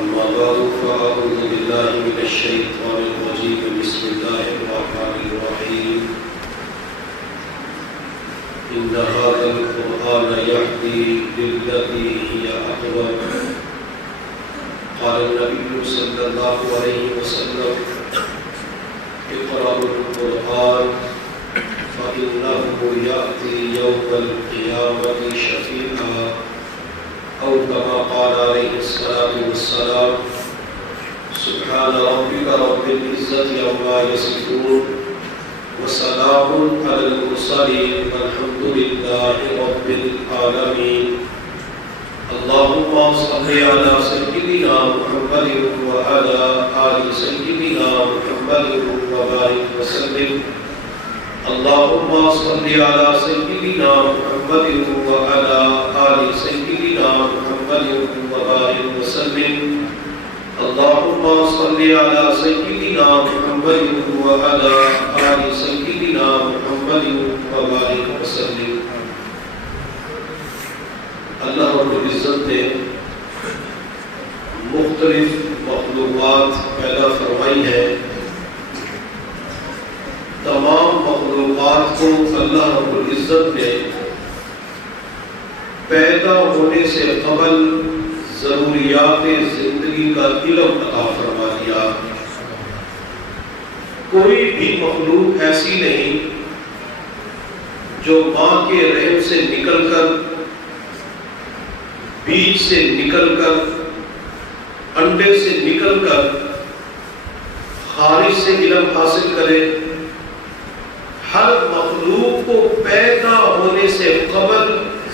أما بعد فأعوذ بالله من الشيطان الرجيم بسم الله الرحمن الرحيم إن هذا القرآن يهدي للتي هي أقوم قال النبي صلى الله عليه وسلم اقرأوا القرآن فإنه يأتي يوم القيامة شفيعا أو كما قال عليه الصلاة والسلام سبحان ربك رب العزة عما يصفون وسلام على المرسلين والحمد لله رب العالمين اللهم صل على سيدنا محمد وعلى آل سيدنا محمد وبارك وسلم اللهم صل على سيدنا محمد وعلى آل سيدنا محمد وبارك وسلم اللهم صل على سيدنا محمد وعلى آل سيدنا محمد وبارك وسلم. اللہ رب العزت نے مختلف مخلوقات پیدا فرمائی ہے. تمام مخلوقات کو اللہ رب العزت نے پیدا ہونے سے قبل ضروریات زندگی کا علم عطا فرما دیا. کوئی بھی مخلوق ایسی نہیں جو ماں کے رحم سے نکل کر، بیج سے نکل کر، انڈے سے نکل کر خارج سے علم حاصل کرے. ہر مخلوق کو پیدا ہونے سے قبل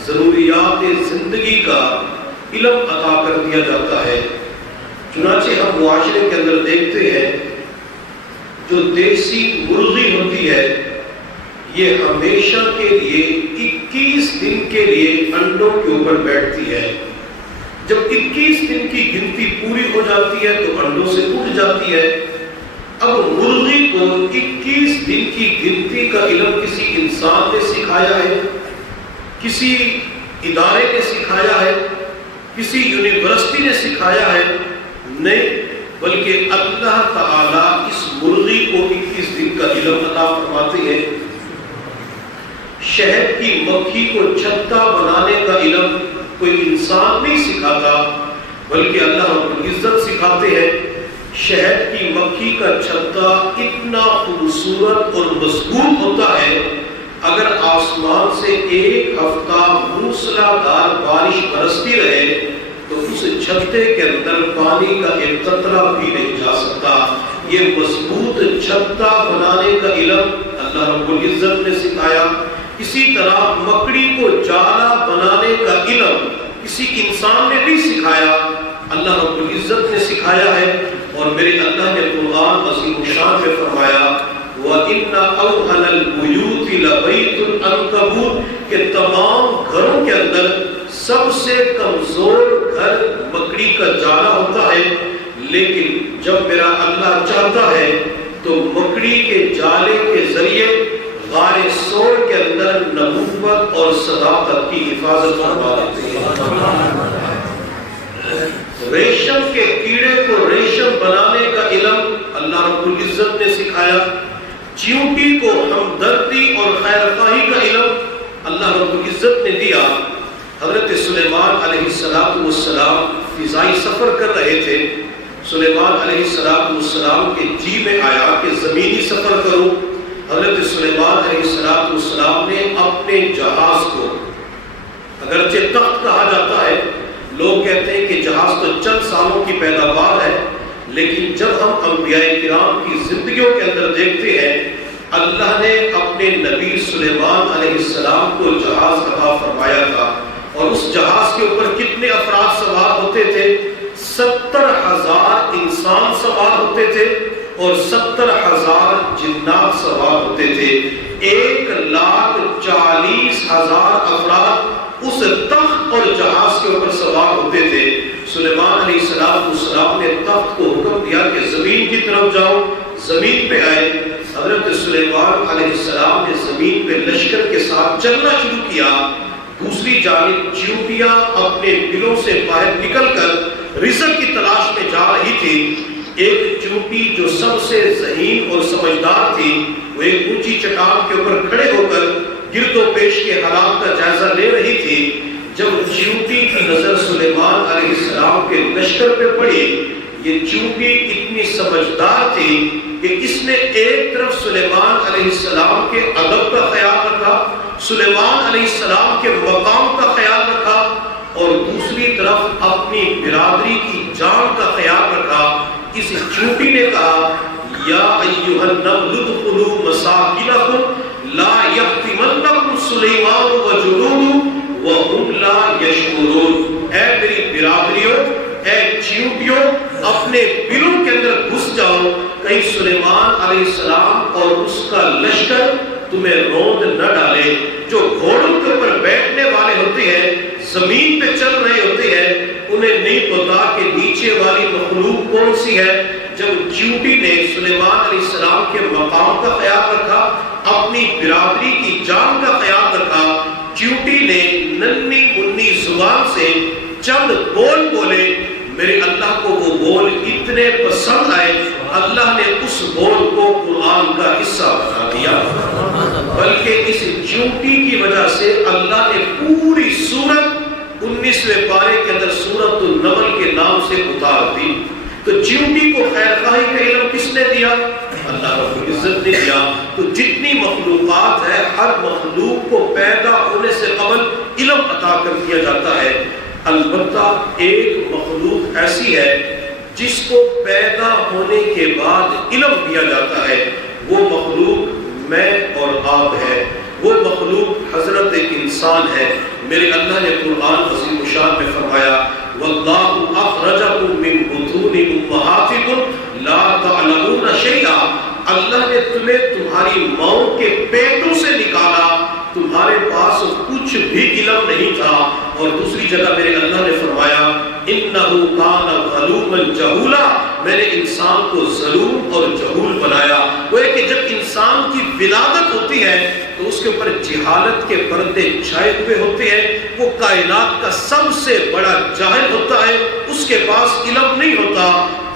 ضروریات زندگی کا علم عطا کر دیا جاتا ہے. چنانچہ ہم معاشرے کے اندر دیکھتے ہیں جو دیسی مرغی ہوتی ہے یہ ہمیشہ کے لیے 21 دن کے لیے انڈوں کے اوپر بیٹھتی ہے. جب 21 دن کی گنتی پوری ہو جاتی ہے تو انڈوں سے اٹھ جاتی ہے. اب مرغی کو 21 دن کی گنتی کا علم کسی انسان نے سکھایا ہے، کسی ادارے نے سکھایا ہے، کسی یونیورسٹی نے سکھایا ہے؟ نہیں، بلکہ اللہ تعالیٰ اس مرغی کو 21 دن کا علم عطا فرماتے ہیں. شہد کی مکھی کو چھتا بنانے کا علم کوئی انسان نہیں سکھاتا بلکہ اللہ رب العزت سکھاتے ہیں. شہد کی مکھی کا چھتا اتنا خوبصورت اور مضبوط ہوتا ہے اگر آسمان سے ایک ہفتہ موسلادھار بارش برستی رہے تو اس چھتے کے اندر پانی کا ایک قطرہ بھی نہیں جا سکتا. یہ مضبوط چھتا بنانے کا علم اللہ رب العزت نے سکھایا. اسی طرح مکڑی کو جالا بنانے کا علم کسی انسان نے نہیں سکھایا، اللہ رب العزت نے سکھایا ہے. اور میرے اللہ نے قرآن عظیم الشان میں فرمایا وَإِنَّ أَوْهَنَ الْبُيُوتِ لَبَيْتُ الْعَنْكَبُوتِ کہ تمام گھروں کے اندر سب سے کمزور گھر مکڑی کا جالا ہوتا ہے. لیکن جب میرا اللہ چاہتا ہے تو مکڑی کے جالے کے ذریعے غار سور کے اندر نبوت اور صداقت کی حفاظت فرما دیتے ہیں. ریشم کے کیڑے کو ریشم بنانے کا علم اللہ رب العزت نے سکھایا. چیونٹی کو ہمدردی اور خیر خواہی کا علم اللہ رب العزت نے دیا. حضرت سلیمان علیہ السلام فضائی سفر کر رہے تھے. سلیمان علیہ السلام کے جی میں آیا کہ زمینی سفر کرو. حضرت سلیمان علیہ السلام نے اپنے جہاز کو، اگرچہ تخت کہا جاتا ہے، لوگ کہتے ہیں کہ جہاز تو چند سالوں کی پیداوار ہے، لیکن جب ہم انبیاء کرام کی زندگیوں کے اندر دیکھتے ہیں اللہ نے اپنے نبی سلیمان علیہ السلام کو جہاز عطا فرمایا تھا. اور اس جہاز کے اوپر کتنے افراد سوار ہوتے تھے؟ 70,000 انسان سوار ہوتے تھے اور 70,000 جنات سوار ہوتے تھے. 1,40,000 افراد اس تخت اور جہاز کے اوپر سوار ہوتے تھے. سلیمان علیہ السلام نے تخت کو حکم دیا کہ زمین کی طرف جاؤ. زمین پہ آئے. حضرت سلیمان علیہ السلام نے زمین پہ لشکر کے ساتھ چلنا شروع کیا. دوسری جانب چیونٹیاں اپنے بلوں سے باہر نکل کر رزق کی تلاش میں جا رہی تھی، ایک چونٹی جو سب سے ذہین اور سمجھدار تھی، وہ ایک اونچی چٹان کے اوپر کھڑے ہو کر گرد و پیش کے حالات کا جائزہ لے رہی تھی۔ جب چونٹی کی نظر سلیمان علیہ السلام کے لشکر پہ پڑی، یہ چونٹی اتنی سمجھدار تھی کہ اس نے ایک طرف سلیمان علیہ السلام کے ادب کا خیال رکھا، سلیمان علیہ السلام کے مقام کا خیال رکھا، اور دوسری طرف اپنی برادری کی جان کا خیال رکھا۔ اس چونٹی نے کہا، یا ایھا النمل ادخلوا مساکنکم لا یحطمنکم سلیمان وجنودہ وہم لا یشعرون۔ اے میری برادریوں، اے چیونٹیوں، اپنے بلوں کے اندر گھس جاؤ، کہیں سلیمان علیہ السلام اور اس کا لشکر تمہیں روند نہ ڈالے۔ جو گھوڑوں کے اوپر بیٹھنے والے ہوتے ہیں، زمین پہ چل رہے ہوتے ہیں، انہیں نہیں پتا کہ نیچے والی مخلوق کون سی ہے۔ جب چیونٹی نے سلیمان علیہ السلام کے مقام کا خیال رکھا، اپنی برادری کی جان کا خیال رکھا، چیونٹی نے ننھی منی زبان سے چند بول بولے، میرے اللہ کو وہ بول اتنے پسند آئے، اللہ نے اس بول کو قرآن کا حصہ بنا دیا۔ بلکہ اس چیونٹی کی وجہ سے اللہ نے پوری سورت 19ویں پارے کے اندر سورۃ النمل کے نام سے اتار دی۔ تو چیونٹی کو خیر خواہی کا علم کس نے دیا؟ اللہ رب العزت نے دیا۔ تو جتنی مخلوقات ہے، ہر مخلوق کو پیدا ہونے سے قبل علم عطا کر دیا جاتا ہے۔ البتہ ایک مخلوق ایسی ہے جس کو پیدا ہونے کے بعد علم دیا جاتا ہے، وہ مخلوق میں اور آپ ہے، وہ مخلوق حضرت انسان ہے۔ میرے اللہ نے قرآن عظیم الشان میں فرمایا، وَاللَّهُ أَخْرَجَكُم مِّن بُطُونِ أُمَّهَاتِكُمْ لَا تَعْلَمُونَ شَيْئًا۔ اللہ نے تمہیں تمہاری ماؤں کے پیٹوں سے نکالا، تمہارے پاس کچھ بھی علم نہیں تھا۔ اور دوسری جگہ میرے اللہ نے فرمایا، إِنَّهُ كَانَ ظَلُومًا جَهُولًا، میں نے انسان کو ظلوم اور جہول بنایا۔ وہ ہے کہ جب انسان کی ولادت ہوتی ہے تو اس کے اوپر جہالت کے پردے چھائے ہوئے ہوتے ہیں، وہ کائنات کا سب سے بڑا جاہل ہوتا ہے، اس کے پاس علم نہیں ہوتا۔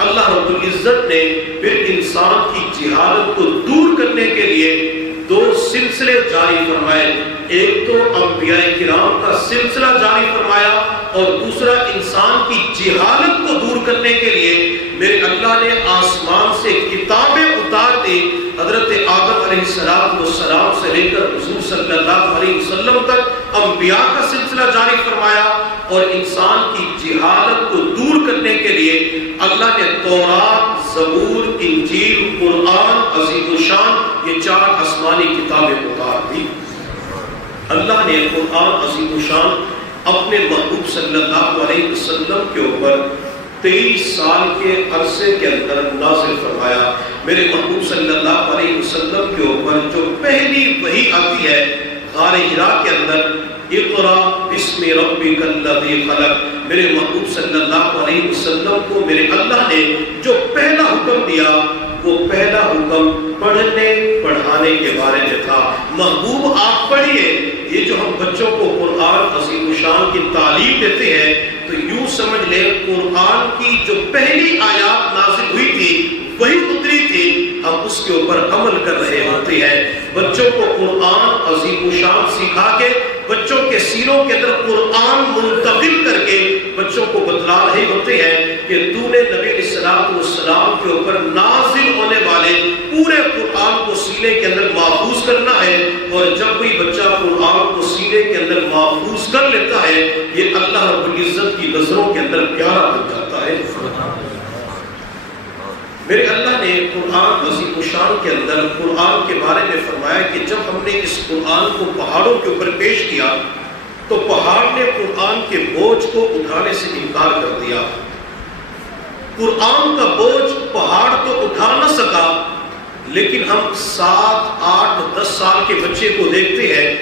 اللہ رب العزت نے پھر انسان کی جہالت کو دور کرنے کے لیے دو سلسلے جاری فرمائے، ایک تو انبیاء کرام کا سلسلہ جاری فرمایا، اور دوسرا انسان کی جہالت کو دور کرنے کے لیے میرے اللہ نے آسمان سے کتابیں اتار دی۔ حضرت آدم علیہ السلام سے لے کر حضور صلی اللہ علیہ وسلم تک انبیاء کا سلسلہ جاری فرمایا، اور انسان کی جہالت کو دور کرنے کے لیے اللہ نے تورات، زبور، انجیل، قرآن عظیم الشان، یہ 4 آسمانی کتابیں اتار دی۔ اللہ نے قرآن عظیم الشان اپنے محبوب صلی اللہ علیہ وسلم کے اوپر 23 سال کے عرصے کے اندر نازل فرمایا۔ میرے محبوب صلی اللہ علیہ وسلم کے اوپر جو پہلی وحی آتی ہے غار حرا کے اندر، اقرا بسم ربک الذی خلق، میرے محبوب صلی اللہ علیہ وسلم کو میرے اللہ نے جو پہلا حکم دیا، وہ پہلا حکم پڑھنے پڑھانے کے بارے میں تھا۔ محبوب آپ پڑھیے۔ یہ جو ہم بچوں کو قرآن عظیم الشان کی تعلیم دیتے ہیں، تو یوں سمجھ لیں قرآن کی جو پہلی آیات نازل ہوئی تھی وہی اتری تھی، ہم اس کے اوپر عمل کر رہے ہوتے ہیں۔ بچوں کو قرآن عظیم الشان سکھا کے بچوں کے سینوں کے اندر قرآن منتقل کر کے بچوں کو بتلا رہے ہوتے ہیں کہ تو نے نبی علیہ السلام کے اوپر نازل ہونے والے پورے قرآن کو سینے کے اندر محفوظ کرنا ہے۔ اور جب کوئی بچہ قرآن کو سینے کے اندر محفوظ کر لیتا ہے، یہ اللہ رب العزت کی نظروں کے اندر پیارا بن جاتا ہے۔ میرے اللہ نے قرآن عظیم الشان کے اندر قرآن کے بارے میں فرمایا کہ جب ہم نے اس قرآن کو پہاڑوں کے اوپر پیش کیا تو پہاڑ نے قرآن کے بوجھ کو اٹھانے سے انکار کر دیا۔ قرآن کا بوجھ پہاڑ تو اٹھا نہ سکا، لیکن ہم 7، 8، 10 سال کے بچے کو دیکھتے ہیں،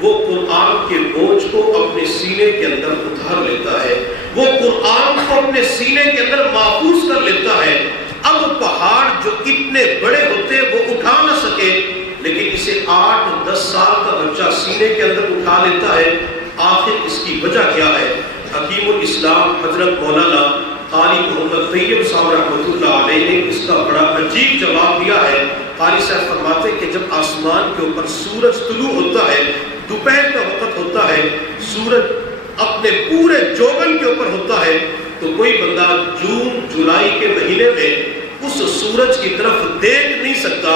وہ قرآن کے بوجھ کو اپنے سینے کے اندر اتار لیتا ہے، وہ قرآن کو اپنے سینے کے اندر محفوظ کر لیتا ہے۔ اب پہاڑ جو اتنے بڑے ہوتے وہ اٹھا نہ سکے، لیکن اسے 8-10 سال کا بچہ سینے کے اندر اٹھا لیتا ہے۔ آخر اس کی وجہ کیا ہے؟ حکیم الاسلام حضرت مولانا قاری محمد طیب صاحب رحمۃ اللہ علیہ نے اس کا بڑا عجیب جواب دیا ہے۔ قاری صاحب فرماتے ہیں کہ جب آسمان کے اوپر سورج طلوع ہوتا ہے، دوپہر کا وقت ہوتا ہے، سورج اپنے پورے جوبن کے اوپر ہوتا ہے، تو کوئی بندہ جون جولائی کے مہینے میں اس سورج کی طرف دیکھ نہیں سکتا،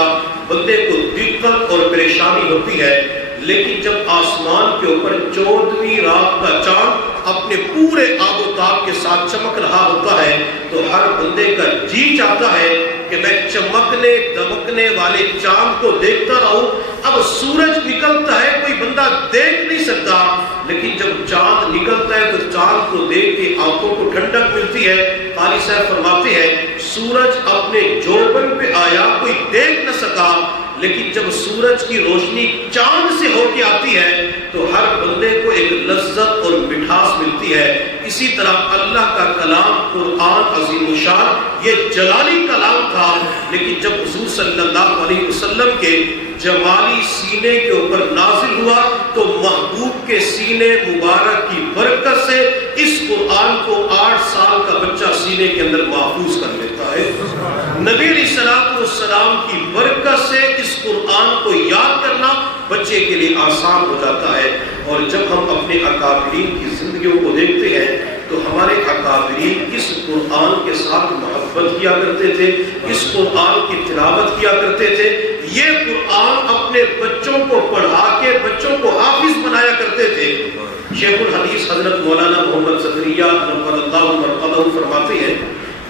بندے کو دقت اور پریشانی ہوتی ہے۔ لیکن جب آسمان کے اوپر 14ویں رات کا چاند اپنے پورے آب و تاب کے ساتھ چمک رہا ہوتا ہے تو ہر بندے کا جی چاہتا ہے کہ میں چمکنے دمکنے والے چاند کو دیکھتا رہوں۔ اب سورج نکلتا ہے، کوئی بندہ دیکھ نہیں سکتا، لیکن جب چاند نکلتا ہے تو چاند کو دیکھ کے آنکھوں کو ٹھنڈک ملتی ہے۔ قاری صاحب فرماتے ہیں سورج اپنے جوبن پہ آیا، کوئی دیکھ نہ سکا، لیکن جب سورج کی روشنی چاند سے ہو کے آتی ہے تو ہر بندے کو ایک لذت اور مٹھاس ملتی ہے۔ اسی طرح اللہ کا کلام قرآن عظیم الشان یہ جلالی کلام تھا، لیکن جب حضور صلی اللہ علیہ وسلم کے جمالی سینے کے اوپر نازل ہوا تو محبوب کے سینے مبارک کی برکت سے اس قرآن کو 8 سال کا بچہ سینے کے اندر محفوظ کر لیتا ہے۔ نبی علیہ السلام کی برکت سے اس قرآن کو یاد کرنا بچے کے لیے آسان ہو جاتا ہے۔ اور جب ہم اپنے اکابرین کی زندگیوں کو دیکھتے ہیں تو ہمارے اکابرین اس قرآن کے ساتھ محبت کیا کرتے تھے، اس قرآن کی تلاوت کیا کرتے تھے، یہ قرآن اپنے بچوں کو پڑھا کے بچوں کو حافظ بنایا کرتے تھے۔ شیخ الحدیث حضرت مولانا محمد زکریا نور اللہ مرقدہ فرماتے ہیں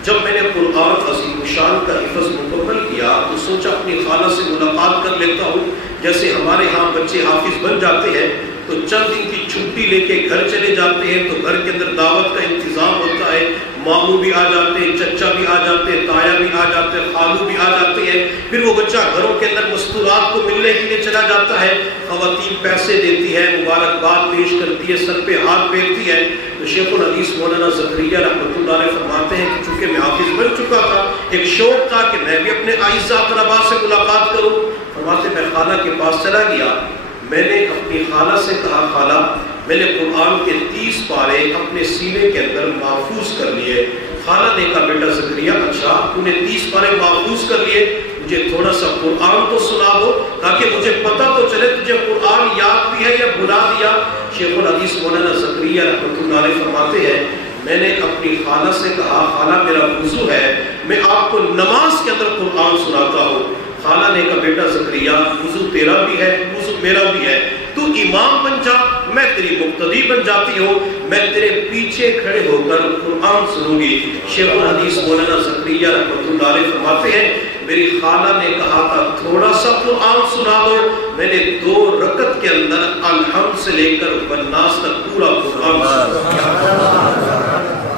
جب میں نے قرآن عظیم الشان کا حفظ مکمل کیا تو سوچا اپنی خالہ سے ملاقات کر لیتا ہوں۔ جیسے ہمارے ہاں بچے حافظ بن جاتے ہیں تو چند دن کی چھٹی لے کے گھر چلے جاتے ہیں تو گھر کے اندر دعوت کا انتظام ہوتا ہے، ماموں بھی آ جاتے ہیں، چچا بھی آ جاتے ہیں، تایا بھی آ جاتے ہیں، خالو بھی آ جاتے ہیں، پھر وہ بچہ گھروں کے اندر مستورات کو ملنے کے لیے چلا جاتا ہے، خواتین پیسے دیتی ہے، مبارکباد پیش کرتی ہے، سر پہ ہاتھ پھیرتی ہے۔ تو شیخ الحدیث مولانا زکریا رحمۃ اللہ علیہ فرماتے ہیں کہ چونکہ میں حافظ بن چکا تھا، ایک شوق تھا کہ میں بھی اپنے اعزاء طلباء سے ملاقات کروں۔ فرماتے میں خالہ کے پاس چلا گیا، میں نے اپنی خالہ سے کہا خالہ میں نے قرآن کے 30 پارے اپنے سینے کے اندر محفوظ کر لیے۔ خالہ نے کہا بیٹا زکریا اچھا تو نے 30 پارے محفوظ کر لیے، مجھے تھوڑا سا قرآن تو سنا دو تاکہ مجھے پتہ تو چلے تجھے قرآن یاد بھی ہے یا بھلا دیا۔ شیخ الحدیث مولانا زکریا رحمۃ اللہ علیہ فرماتے ہیں میں نے اپنی خالہ سے کہا خالہ میرا وضو ہے، میں آپ کو نماز کے اندر قرآن سناتا ہوں۔ خالہ نے کہا بیٹا زکریا وضو تیرا بھی ہے وضو میرا بھی ہے، تو امام بن جا، میں تیری مقتدی بن جاتی ہوں، میں تیرے پیچھے کھڑے ہو کر قرآن سنوں گی۔ شیخ الحدیث مولانا زکریا رحمۃ اللہ علیہ فرماتے ہیں میری خالہ نے کہا تھا تھوڑا سا قرآن سنا دو، میں نے 2 رکعت کے اندر الحمد سے لے کر والناس تک پورا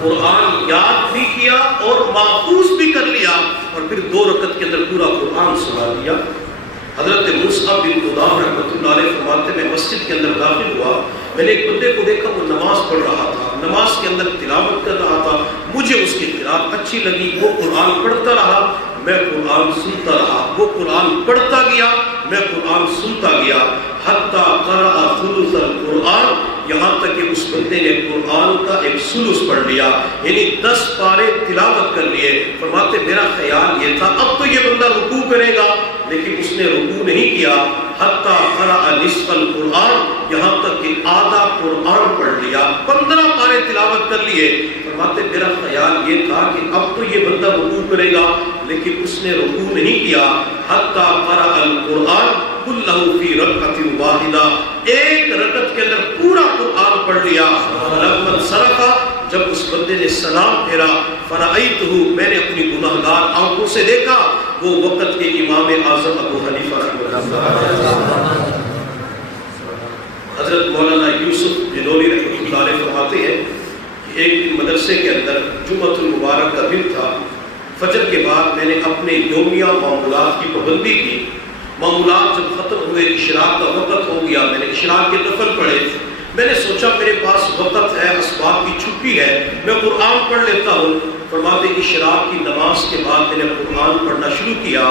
قرآن یاد بھی کیا اور محفوظ بھی کر لیا، اور پھر 2 رکعت کے اندر پورا قرآن سنا دیا۔ حضرت مصعب بن قدام رحمۃ اللہ علیہ فرماتے میں مسجد کے اندر داخل ہوا، میں نے ایک بندے کو دیکھا وہ نماز پڑھ رہا تھا، نماز کے اندر تلاوت کر رہا تھا، مجھے اس کی قرات اچھی لگی، وہ قرآن پڑھتا رہا، میں قرآن سنتا رہا، وہ قرآن پڑھتا گیا، میں قرآن سنتا گیا، حتی قرأ ثلث القرآن، یہاں تک کہ اس بندے نے قرآن کا 1 ثلث پڑھ لیا، یعنی 10 پارے تلاوت کر لیے۔ فرماتے میرا خیال یہ تھا اب تو یہ بندہ رکوع کرے گا، لیکن اس نے رکوع نہیں کیا، حتی قرأ نصف القرآن، یہاں تک کہ آدھا قرآن پڑھ لیا، 15 پارے تلاوت کر لیے۔ فرماتے میرا خیال یہ تھا کہ اب تو یہ بندہ رکوع کرے گا، لیکن اس نے رکوع نہیں کیا، حتی قرأ القرآن کلہ فی رکعۃ واحدہ، 1 رکعت کے اندر پورا قرآن پڑھ لیا۔ فلما انصرف، جب اس بندے نے سلام پھیرا، فرأیتہ، میں نے اپنی گناہگار آنکھوں سے دیکھا وہ وقت کے امام اعظم ابو حنیفہ رحمۃ اللہ، حضرت مولانا یوسف بنولی رحمۃ اللہ علیہ فرماتے ہیں کہ ایک دن مدرسے کے اندر جمعۃ المبارک کا دن تھا، فجر کے بعد میں نے اپنے یومیہ معمولات کی پابندی کی، معمولات جب ختم ہوئے اشراق کا وقت ہو گیا، میں نے اشراق کے نفل پڑھے، میں نے سوچا میرے پاس وقت ہے، اسباب کی چھٹی ہے، میں قرآن پڑھ لیتا ہوں۔ فرماتے اشراق کی نماز کے بعد میں نے قرآن پڑھنا شروع کیا،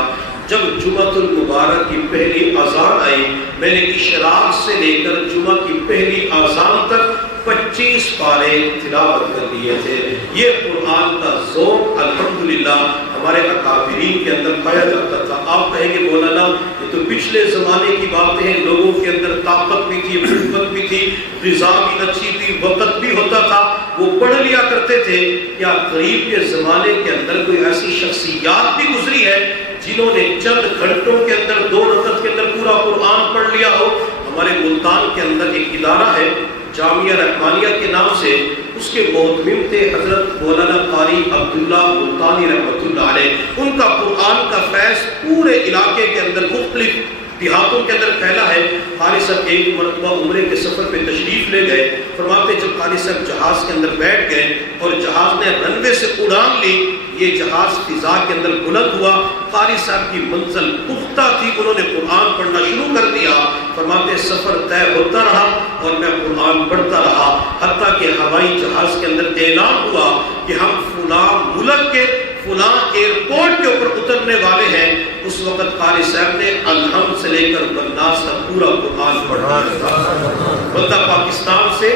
جب جمعۃ المبارک کی پہلی اذان آئی میں نے اشراق سے لے کر جمعہ کی پہلی اذان تک 25 پارے تلاوت کر لیے تھے۔ یہ قرآن کا ذوق الحمدللہ ہمارے اکابرین کے اندر پایا جاتا تھا۔ آپ کہیں گے مولانا یہ تو پچھلے زمانے کی باتیں ہیں، لوگوں کے اندر طاقت بھی تھی، قوت بھی تھی، غذا بھی اچھی تھی، وقت بھی ہوتا تھا، وہ پڑھ لیا کرتے تھے۔ کیا قریب کے زمانے کے اندر کوئی ایسی شخصیات بھی گزری ہے جنہوں نے چند گھنٹوں کے اندر 2 رکعت کے اندر پورا قرآن پڑھ لیا ہو؟ ہمارے ملتان کے اندر ایک ادارہ ہے جامعہ رحمانیہ کے نام سے، اس کے محتمم تھے حضرت مولانا قاری عبداللہ ملتانی رحمۃ اللہ علیہ۔ ان کا قرآن کا فیض پورے علاقے کے اندر مختلف دیہاتوں کے اندر پھیلا ہے۔ قاری صاحب ایک مرتبہ عمرے کے سفر پہ تشریف لے گئے، فرماتے جب قاری صاحب جہاز کے اندر بیٹھ گئے اور جہاز نے رن وے سے اڑان لی، یہ جہاز فضا کے اندر بلند ہوا، قاری صاحب کی منزل پختہ تھی، انہوں نے قرآن پڑھنا شروع کر دیا۔ فرماتے سفر طے ہوتا رہا اور میں قرآن پڑھتا رہا، حتیٰ کہ ہوائی جہاز کے اندر اعلان ہوا کہ ہم فلاں ملک کے فلاں ایئرپورٹ کے اوپر اترنے والے ہیں۔ اس وقت قاری صاحب نے الحمد سے لے کر والناس تک پورا قرآن پڑھا تھا۔ بندہ پاکستان سے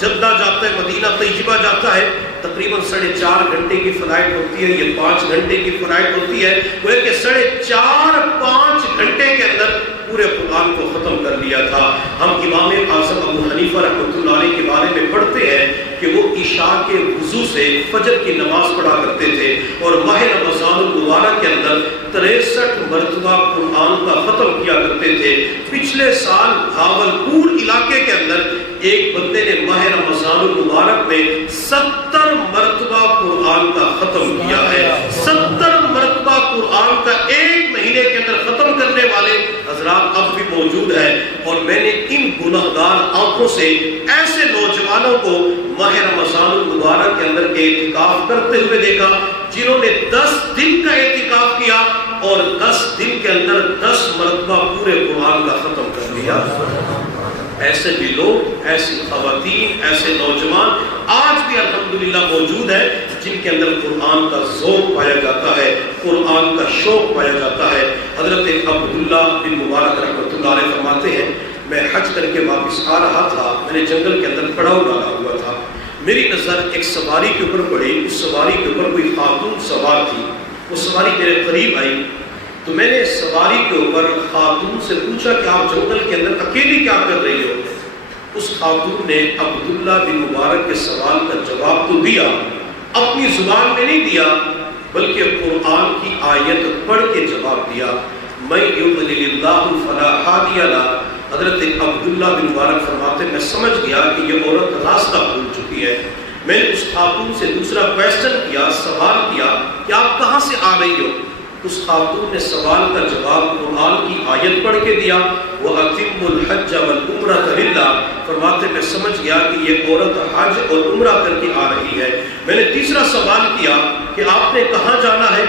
جدہ جاتا ہے، مدینہ طیبہ جاتا ہے، تقریباً 4.5 گھنٹے کی فلائٹ ہوتی ہے، یہ 5 گھنٹے کی فلائٹ ہوتی ہے، وہ ہے کہ 4.5-5 گھنٹے کے اندر پورے قرآن کو ختم کر لیا تھا۔ ہم امام اعظم ابو حنیفہ رحمۃ اللہ علیہ کے بارے میں پڑھتے ہیں کہ وہ عشاء کے وضو سے فجر کی نماز پڑھا کرتے تھے اور ماہ رمضان المبارک کے اندر 63 مرتبہ قرآن کا ختم کیا کرتے تھے۔ پچھلے سال بھاولپور علاقے کے اندر ایک بندے نے ماہ رمضان المبارک میں 70 مرتبہ قرآن کا ختم کیا ہے۔ 70 مرتبہ قرآن کا ایک مہینے کے اندر ختم کرنے والے حضرات اب بھی موجود ہیں، اور میں نے ان گنہگار آنکھوں سے ایسے نوجوانوں کو ماہ رمضان المبارک کے اندر اعتکاف کرتے ہوئے دیکھا جنہوں نے 10 دن کا اعتکاف کیا اور 10 دن کے اندر 10 مرتبہ پورے قرآن کا ختم کر دیا۔ ایسے بھی لوگ، ایسی خواتین، ایسے نوجوان آج بھی الحمدللہ موجود ہیں جن کے اندر قرآن کا ذوق پایا جاتا ہے، قرآن کا شوق پایا جاتا ہے۔ حضرت عبداللہ بن مبارک رحمۃ اللہ علیہ فرماتے ہیں میں حج کر کے واپس آ رہا تھا، میں نے جنگل کے اندر پڑاؤ ڈالا ہوا تھا، میری نظر ایک سواری کے اوپر پڑی، اس سواری کے اوپر کوئی خاتون سوار تھی، وہ سواری میرے قریب آئی تو میں نے سواری کے اوپر خاتون سے پوچھا کہ آپ جنگل کے اندر اکیلی کیا کر رہی ہو؟ اس خاتون نے عبداللہ بن مبارک کے سوال کا جواب تو دیا، اپنی زبان میں نہیں دیا بلکہ قرآن کی آیت پڑھ کے جواب دیا، میں یضلل اللہ فلا ہادی لہ۔ حضرت عبداللہ بن مبارک فرماتے میں سمجھ گیا کہ یہ عورت راستہ بھول چکی ہے۔ میں نے اس خاتون سے دوسرا کویسچن کیا، سوال کیا کہ آپ کہاں سے آ رہی ہو؟ اس خاتون نے سوال کا جواب قرآن کی آیت پڑھ کے دیا، وَأَتِمُّ الْحَجَّ وَالْعُمْرَةَ لِلَّهِ۔ فرماتے میں سمجھ گیا کہ یہ عورت حج اور عمرہ کر کے آ رہی ہے۔ میں نے تیسرا سوال کیا کہ آپ نے کہاں جانا ہے؟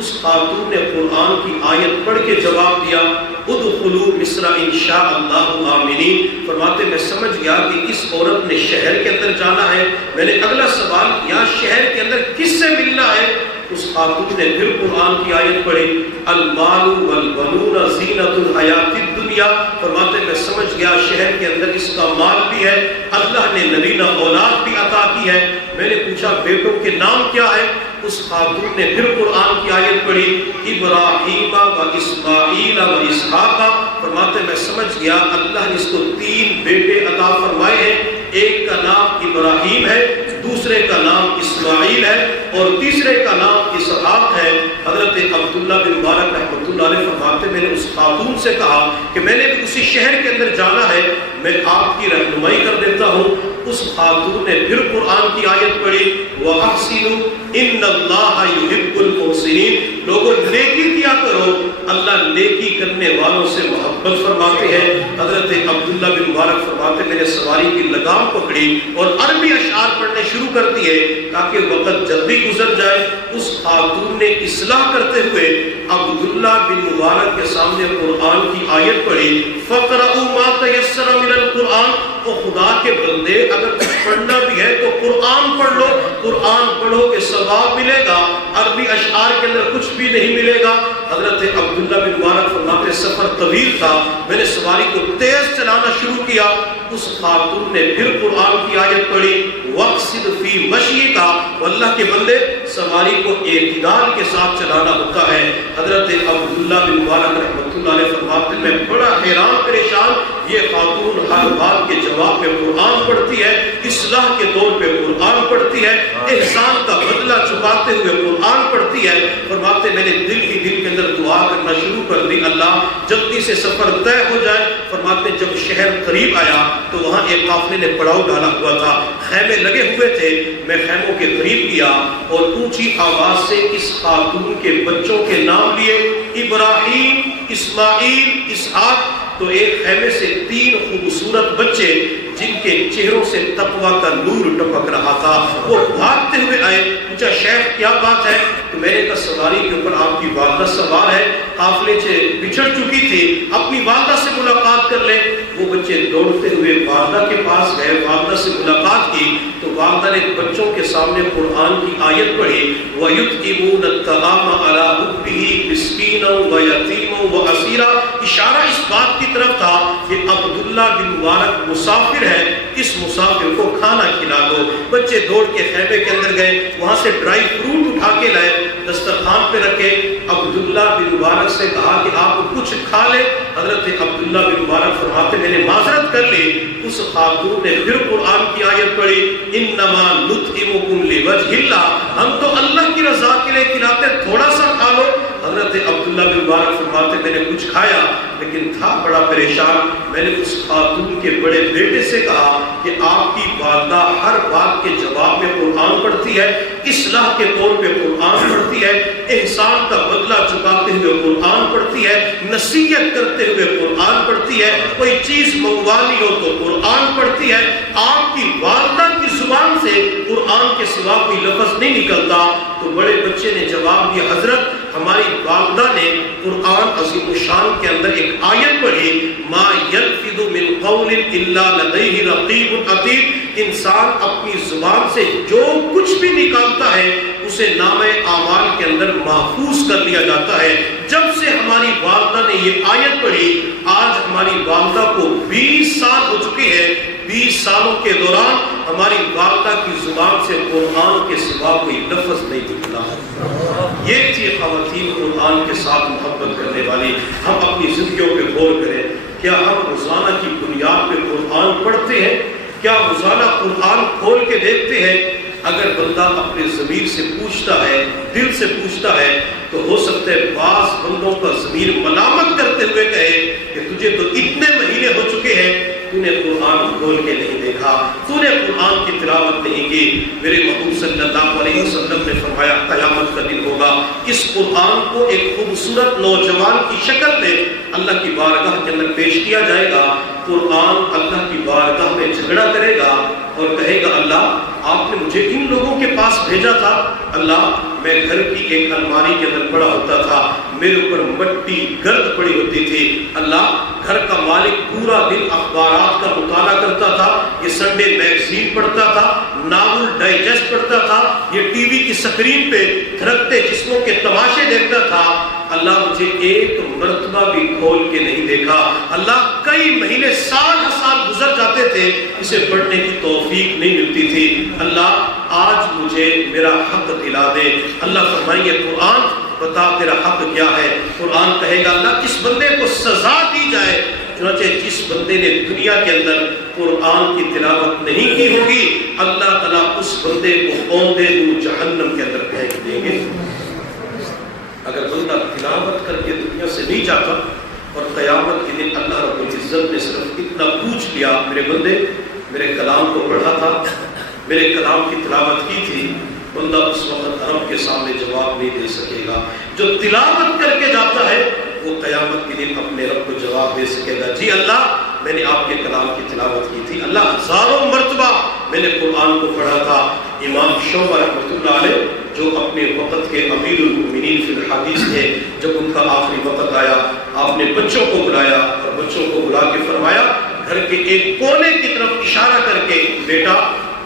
اس خاتون نے قرآن کی آیت پڑھ کے جواب دیا، ادخلوا مصر ان شاء اللہ آمنین۔ فرماتے میں سمجھ گیا کہ اس عورت نے شہر کے اندر جانا ہے۔ میں نے اگلا سوال کیا شہر کے اندر کس سے ملنا ہے؟ اس خاتون نے پھر قرآن کی آیت پڑھی، المال والبنون زینت الحیات الدنیا۔ فرماتے میں سمجھ گیا شہر کے اندر اس کا مال بھی ہے، اللہ نے نرینہ اولاد بھی عطا کی ہے۔ میں نے پوچھا بیٹوں کے نام کیا ہے؟ اس خاتون نے پھر قرآن کی آیت پڑھی، ابراہیم و اسماعیل و اسحاق۔ فرماتے میں سمجھ گیا اللہ نے اس کو 3 بیٹے عطا فرمائے ہیں، ایک کا نام ابراہیم ہے، دوسرے کا نام اسماعیل ہے اور تیسرے کا نام اسحاق ہے۔ حضرت عبداللہ بن مبارک رحمۃ اللہ علیہ فرماتے میں نے اس خاتون سے کہا کہ میں نے بھی اسی شہر کے اندر جانا ہے، میں آپ کی رہنمائی کر دیتا ہوں۔ اس خاتون نے پھر قرآن کی آیت پڑھی، وَأَحْسِنُوا إِنَّ اللَّهَ يُحِبُّ الْمُحْسِنِينَ۔ لوگوں نیکی کیا کرو، اللہ نیکی کرنے والوں سے محبت فرماتے ہیں۔ حضرت عبداللہ بن مبارک فرماتے میں نے سواری کی لگام پکڑی اور عربی اشعار پڑھنے شروع کر دیے تاکہ وقت جلدی گزر جائے۔ اس خاتون نے اصلاح کرتے ہوئے عبداللہ بن مبارک کے سامنے قرآن کی آیت پڑھی، فَقْرَؤُوا مَا تَيَسَّرَ مِنَ الْقُرْآنِ۔ او خدا کے بندے اگر کچھ پڑھنا بھی ہے تو قرآن پڑھ لو، قرآن پڑھو کہ ثواب ملے گا، عربی اشعار کے اندر کچھ بھی نہیں ملے گا۔ حضرت عبداللہ بن مبارک فرماتے سفر طویل تھا، میں نے سواری کو تیز چلانا شروع کیا، اس خاتون نے پھر قرآن کی آیت پڑھی وَقْصِدْ فِي مَشْيِكَ، اللہ کے بندے سواری کو اعتدال کے ساتھ چلانا ہوتا ہے۔ حضرت عبداللہ بن مبارک رحمۃ اللہ علیہ فرماتے میں بڑا حیران پریشان، یہ خاتون ہر بات کے جواب میں قرآن پڑھتی ہے، اصلاح کے طور پہ قرآن پڑھتی ہے، احسان کا بدلہ چکاتے ہوئے قرآن پڑھتی ہے۔ فرماتے میں نے دل ہی دل کے اندر دعا کرنا شروع کر دی، اللہ جلدی سے سفر طے ہو جائے۔ فرماتے جب شہر قریب آیا تو وہاں ایک قافلے نے پڑاؤ ڈالا ہوا تھا، خیمے لگے ہوئے تھے، میں خیموں کے قریب گیا اور اونچی آواز سے اس خاتون کے بچوں کے نام لیے، ابراہیم، اسماعیل، اسحاق، تو ایک خیمے سے 3 خوبصورت بچے جن کے چہروں سے تقویٰ کا نور ٹپک رہا تھا، وہ بھاگتے ہوئے آئے، پوچھا شیخ کیا بات ہے؟ تو میں نے کہا سواری کے اوپر آپ کی والدہ سوار ہے، قافلے سے بچھڑ چکی تھی، اپنی والدہ سے ملاقات کر لیں۔ وہ بچے دوڑتے ہوئے والدہ کے پاس گئے، والدہ سے ملاقات کی تو والدہ نے بچوں کے سامنے قرآن کی آیت پڑھی وَيُطْعِمُونَ الطَّعَامَ عَلَىٰ حُبِّهِ مِسْكِينًا وَيَتِيمًا وَأَسِيرًا، اشارہ اس بات کی طرف تھا کہ عبداللہ بن مبارک مسافر ہے، اس مسافر کو کھانا کھلا دو۔ بچے دوڑ کے خیمے کے اندر گئے، وہاں سے ڈرائی فروٹ اٹھا کے لائے، دسترخوان پہ رکھے، عبداللہ بن مبارک سے کہا کہ آپ کچھ کھا لے۔ حضرت عبداللہ بن مبارک فرماتے میں نے معذرت کر لی۔ اس خاتون نے پھر قرآن کی آیت پڑھی انما نطعمکم لوجہ اللہ، ہم تو اللہ کی رضا کے لیے کھلاتے، تھوڑا سا کھا لو۔ حضرت عبداللہ بن مبارک فرماتے میں نے کچھ کھایا لیکن تھا بڑا پریشان، میں نے اس خاتون کے بڑے بیٹے سے کہا کہ آپ کی والدہ ہر بات کے جواب میں قرآن پڑھتی ہے، اصلاح کے طور پہ قرآن پڑھتی ہے، احسان کا بدلہ چکاتے ہوئے قرآن پڑھتی ہے، نصیحت کرتے ہوئے قرآن پڑھتی ہے، کوئی چیز منگوانی ہو تو قرآن پڑھتی ہے، آپ کی والدہ کی زبان سے قرآن کے سوا کوئی لفظ نہیں نکلتا۔ تو بڑے بچے نے جواب دیا حضرت ہماری والدہ نے قرآن عظیم الشان کے اندر ایک آیت پڑھی ما یلفظ من قول الا لدیہ رقیب عتید، انسان اپنی زبان سے جو کچھ بھی نکالتا ہے اسے نامہ اعمال کے اندر محفوظ کر لیا جاتا ہے۔ جب سے ہماری والدہ نے یہ آیت پڑھی آج ہماری والدہ کو 20 سال ہو چکے ہیں، 20 سالوں کے دوران ہماری والدہ کی زبان سے قرآن کے سوا کوئی لفظ نہیں نکلا۔ یہ تھی خواتین قرآن کے ساتھ محبت کرنے والی۔ ہم اپنی زندگیوں پہ غور کریں، کیا ہم روزانہ کی بنیاد پہ قرآن پڑھتے ہیں؟ کیا روزانہ قرآن کھول کے دیکھتے ہیں؟ اگر بندہ اپنے ضمیر سے پوچھتا ہے، دل سے پوچھتا ہے، تو ہو سکتا ہے بعض بندوں کا ضمیر ملامت کرتے ہوئے کہے کہ تجھے تو اتنے مہینے ہو چکے ہیں، تو نے قرآن کھول کے نہیں دیکھا، تو نے قرآن کی تلاوت نہیں کی۔ میرے محبوب صلی اللہ علیہ وسلم نے فرمایا قیامت کا دن ہوگا، اس قرآن کو ایک خوبصورت نوجوان کی شکل میں اللہ کی بارگاہ کے اندر پیش کیا جائے گا۔ قرآن اللہ کی بارگاہ میں جھگڑا کرے گا اور کہے گا اللہ آپ نے مجھے ان لوگوں کے پاس بھیجا تھا، اللہ میں گھر کی ایک الماری کے اندر پڑا ہوتا تھا، میرے اوپر مٹی گرد پڑی ہوتی تھی، اللہ گھر کا مالک پورا دن اخبارات کا مطالعہ کرتا تھا، یہ سنڈے میگزین پڑھتا تھا، ناول ڈائجسٹ پڑھتا تھا، یہ ٹی وی کی سکرین پہ تھرکتے جسموں کے تماشے دیکھتا تھا، اللہ مجھے ایک مرتبہ بھی کھول کے نہیں دیکھا، اللہ کئی مہینے سال گزر جاتے تھے اسے پڑھنے کی توفیق نہیں ملتی تھی، اللہ آج مجھے میرا حق دلا دے۔ اللہ فرمائیے قرآن بتا تیرا حق کیا ہے؟ قرآن کہے گا اللہ اس بندے کو سزا دی جائے، چنانچہ جس بندے نے دنیا کے اندر قرآن کی تلاوت نہیں کی ہوگی اللہ تعالیٰ اس بندے کو اوندے دو جہنم کے اندر پھینک دیں گے۔ اگر بندہ تلاوت کر کے دنیا سے نہیں جاتا اور قیامت کے دن اللہ رب العزت نے صرف اتنا پوچھ لیا میرے بندے میرے کلام کو پڑھا تھا، میرے کلام کی تلاوت کی تھی، بندہ اس وقت رب کے سامنے جواب نہیں دے سکے گا۔ جو تلاوت کر کے جاتا ہے وہ قیامت کے دن اپنے رب کو جواب دے سکے گا، جی اللہ میں نے آپ کے کلام کی تلاوت کی تھی، اللہ ہزاروں مرتبہ میں نے قرآن کو پڑھا تھا۔ امام شعبہ رحمۃ اللہ علیہ جو اپنے وقت کے امیر المؤمنین فی الحدیث تھے، جب ان کا آخری وقت آیا آپ نے بچوں کو بلایا اور بچوں کو بلا کے فرمایا گھر کے ایک کونے کی طرف اشارہ کر کے بیٹا